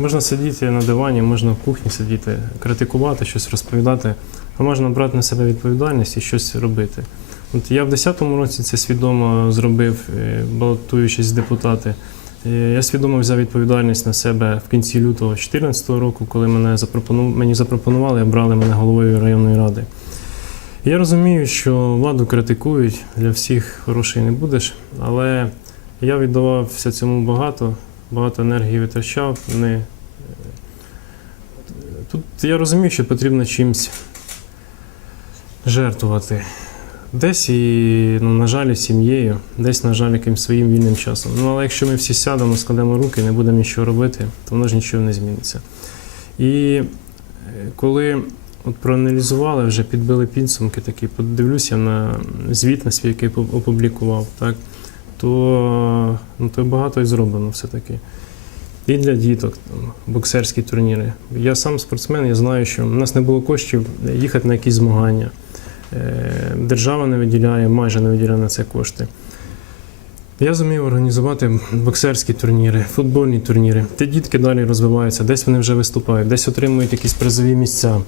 Можна сидіти на дивані, можна в кухні сидіти, критикувати, щось розповідати, а можна брати на себе відповідальність і щось робити. От я в 10-му році це свідомо зробив, е, балотуючись в депутати. Е, Я свідомо взяв відповідальність на себе в кінці лютого 2014 року, коли мене запропону... мені запропонували, обрали мене головою районної ради. Я розумію, що владу критикують, для всіх хороший не будеш, але я віддавався цьому багато, багато енергії витрачав. Не... Тут я розумію, що потрібно чимось жертвувати. Десь і, ну, на жаль, сім'єю, десь, на жаль, якимсь своїм вільним часом. Ну, але якщо ми всі сядемо, складемо руки, не будемо нічого робити, то воно ж нічого не зміниться. І е, коли от проаналізували, вже підбили підсумки, такі подивлюся на звіт на свій, який опублікував, так, то, ну, то багато і зроблено все-таки. І для діток, там, боксерські турніри. Я сам спортсмен, я знаю, що в нас не було коштів їхати на якісь змагання. Е, Держава не виділяє, майже не виділяє на це кошти. Я зумів організувати боксерські турніри, футбольні турніри. Ті дітки далі розвиваються, десь вони вже виступають, десь отримують якісь призові місця.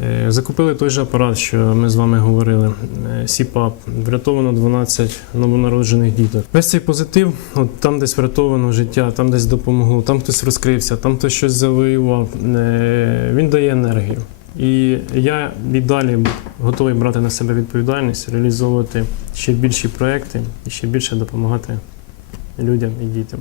Е, Закупили той же апарат, що ми з вами говорили, е, СІПАП, врятовано 12 новонароджених діток. Весь цей позитив, от там десь врятовано життя, там десь допомогло, там хтось розкрився, там хтось щось завоював. е, Він дає енергію. І я і далі готовий брати на себе відповідальність, реалізовувати ще більші проекти і ще більше допомагати людям і дітям.